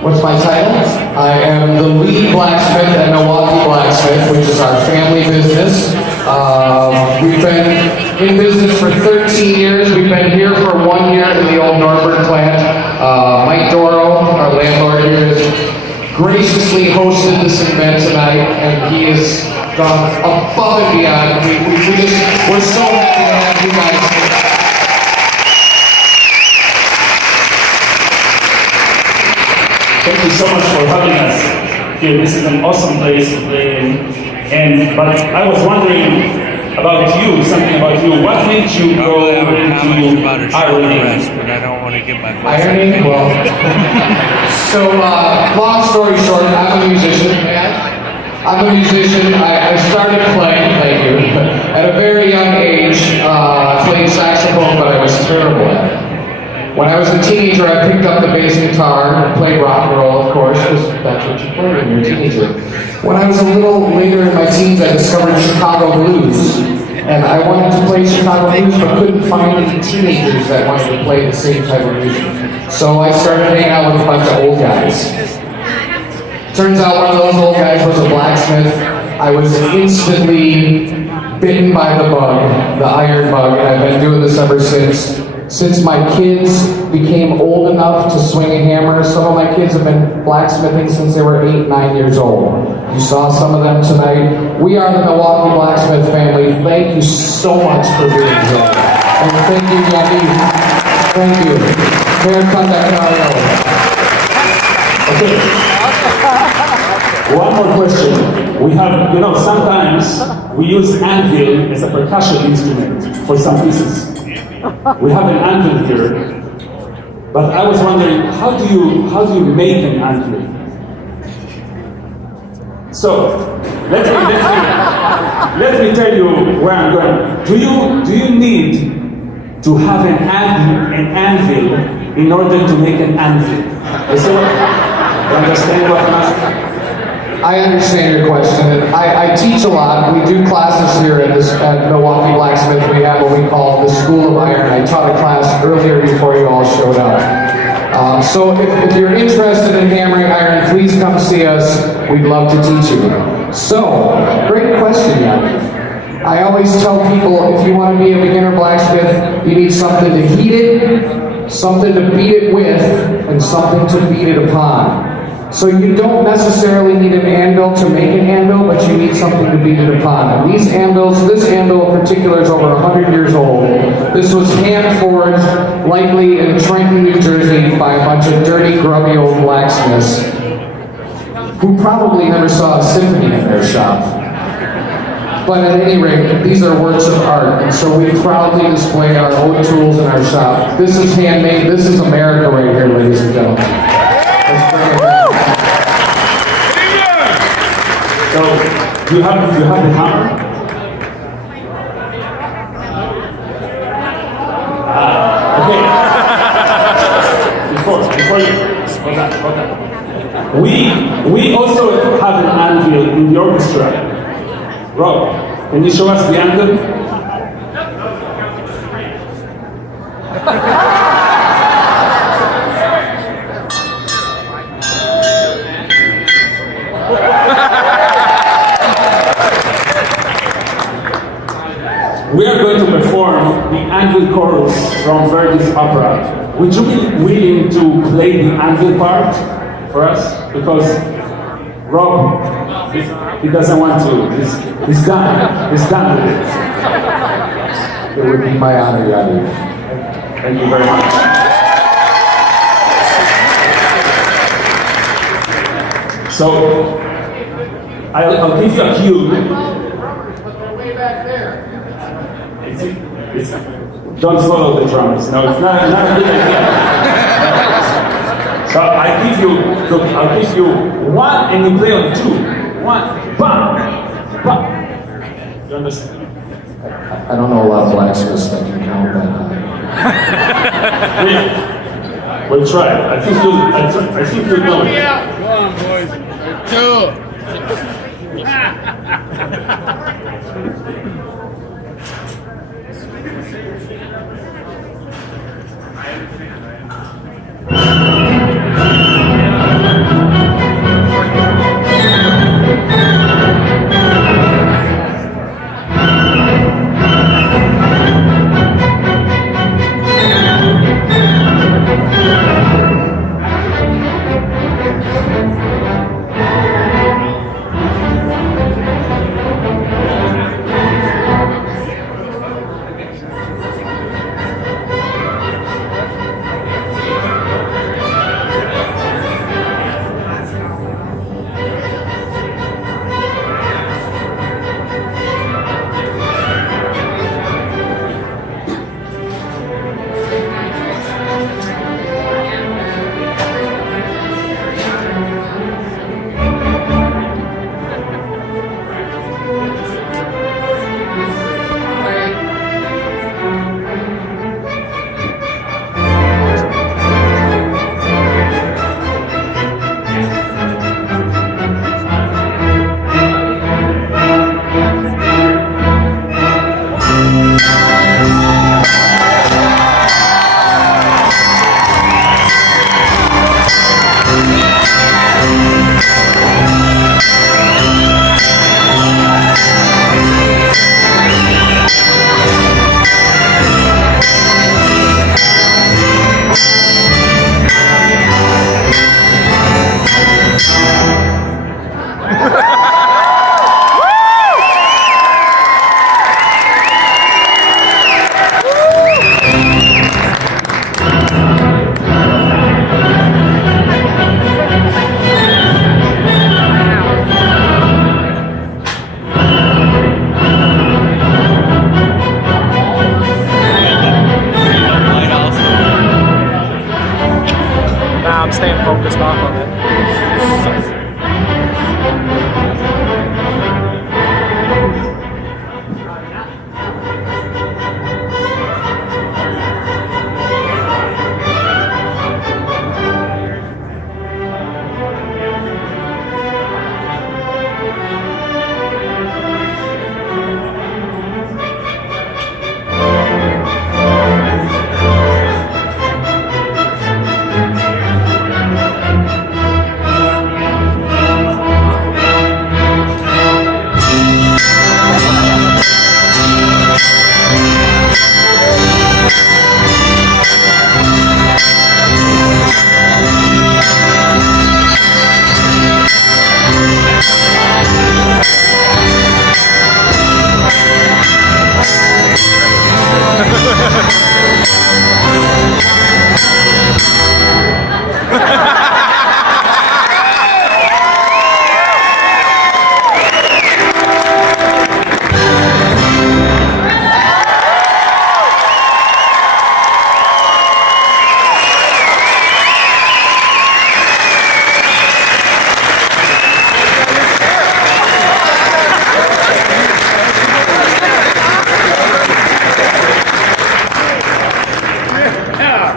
What's my title? I am the lead blacksmith at Milwaukee Blacksmith, which is our family business. We've been in business for 13 years. We've been here for 1 year in the old Norfolk plant. Mike Doro, our landlord here, has graciously hosted this event tonight, and he has gone above and beyond. We're so happy to have you guys. Thank you so much for having us here. This is an awesome place to play in. But I was wondering about you, something about you. What made you go into ironing? But I don't want to get my Ironing? Well, so long story short, I'm a musician. I started playing, thank you, at a very young age. Played saxophone, but I was terrible at it. When I was a teenager, I picked up the bass guitar and played rock and roll, of course, because that's what you play when you're a teenager. When I was a little later in my teens, I discovered Chicago blues. And I wanted to play Chicago blues, but couldn't find any teenagers that wanted to play the same type of music. So I started hanging out with a bunch of old guys. Turns out one of those old guys was a blacksmith. I was instantly bitten by the bug, the iron bug, and I've been doing this ever since. Since my kids became old enough to swing a hammer, some of my kids have been blacksmithing since they were 8, 9 years old. You saw some of them tonight. We are the Milwaukee Blacksmith family. Thank you so much for being here. And thank you, Gabby. Thank you. Mayor Condacario. Okay. One more question. We have, sometimes we use anvil as a percussion instrument for some pieces. We have an anvil here, but I was wondering, how do you make an anvil? So let me tell you where I'm going. Do you need to have an anvil in order to make an anvil? You understand what I'm asking? I understand your question. I teach a lot. We do classes here at Milwaukee Blacksmith. We have what we call the School of Iron. I taught a class earlier before you all showed up. So if you're interested in hammering iron, please come see us. We'd love to teach you. So, great question, Yanni. I always tell people, if you want to be a beginner blacksmith, you need something to heat it, something to beat it with, and something to beat it upon. So you don't necessarily need an anvil to make an anvil, but you need something to beat it upon. And these anvils, this anvil in particular is over 100 years old. This was hand forged, likely in Trenton, New Jersey, by a bunch of dirty, grubby old blacksmiths who probably never saw a symphony in their shop. But at any rate, these are works of art, and so we proudly display our own tools in our shop. This is handmade. This is America right here, ladies and gentlemen. Let's bring it back. So, do you have the hammer? Okay. Before you, hold on. We also have an anvil in the orchestra. Rob, can you show us the anvil? We are going to perform the anvil chorus from Verdi's opera. Would you be willing to play the anvil part for us? Because Rob, he doesn't want to. He's done. He's done with it. It would be my honor, Yadi. Thank you very much. So, I'll give you a cue. Don't follow the drums. No, it's not a good idea. So I'll give you one, and you play on two. One, bam, bam. You understand? I don't know a lot of blacksmiths that can count that high. We'll try. I think you'll know it. Come on, boys. Two.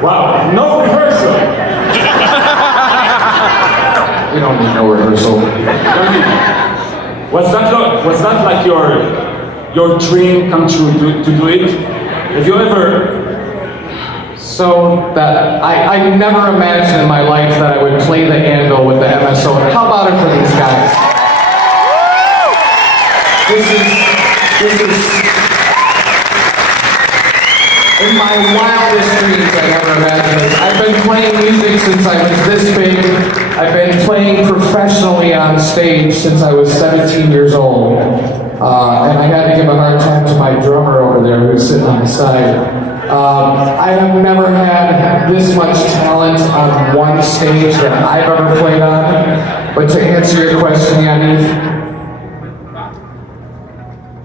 Wow, no rehearsal. We don't need no rehearsal. Was that like your dream come true to do it? Have you ever? So that I never imagined in my life that I would play the anvil with the MSO. How about it for these guys? This is in my wildest dreams I never imagined this. I've been playing music since I was this big. I've been playing professionally on stage since I was 17 years old. And I had to give a hard time to my drummer over there who's sitting on the side. I have never had this much talent on one stage that I've ever played on. But to answer your question, Yaniv,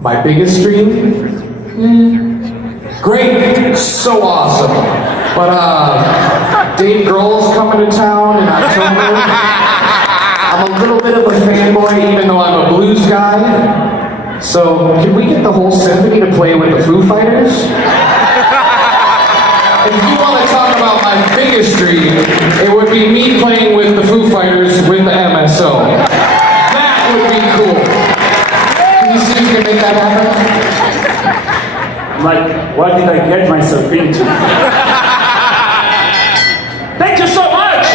my biggest dream? Great, so awesome. But Dave Grohl's coming to town in October. I'm a little bit of a fanboy, even though I'm a blues guy. So can we get the whole symphony to play with the Foo Fighters? If you want to talk about my biggest dream, it would be me playing with the Foo Fighters with the MSO. That would be cool. Can you see if you can make that happen? Like, what did I get myself into? Thank you so much!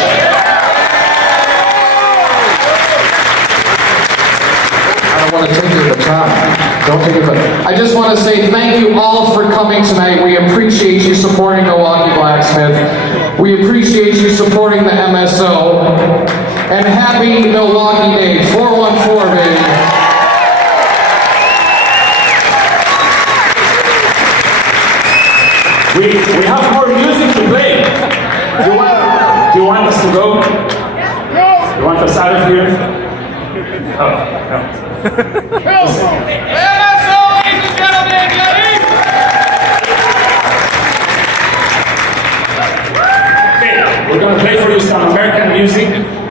I don't want to take you to the top. Don't take it. I just want to say thank you all for coming tonight. We appreciate you supporting Milwaukee Blacksmith. We appreciate you supporting the MSO. And happy Milwaukee Day. 414, baby. We have more music to play. Do you want us to go? No. You want us out of here? Oh, no. ladies and gentlemen, Okay, we're gonna play for you some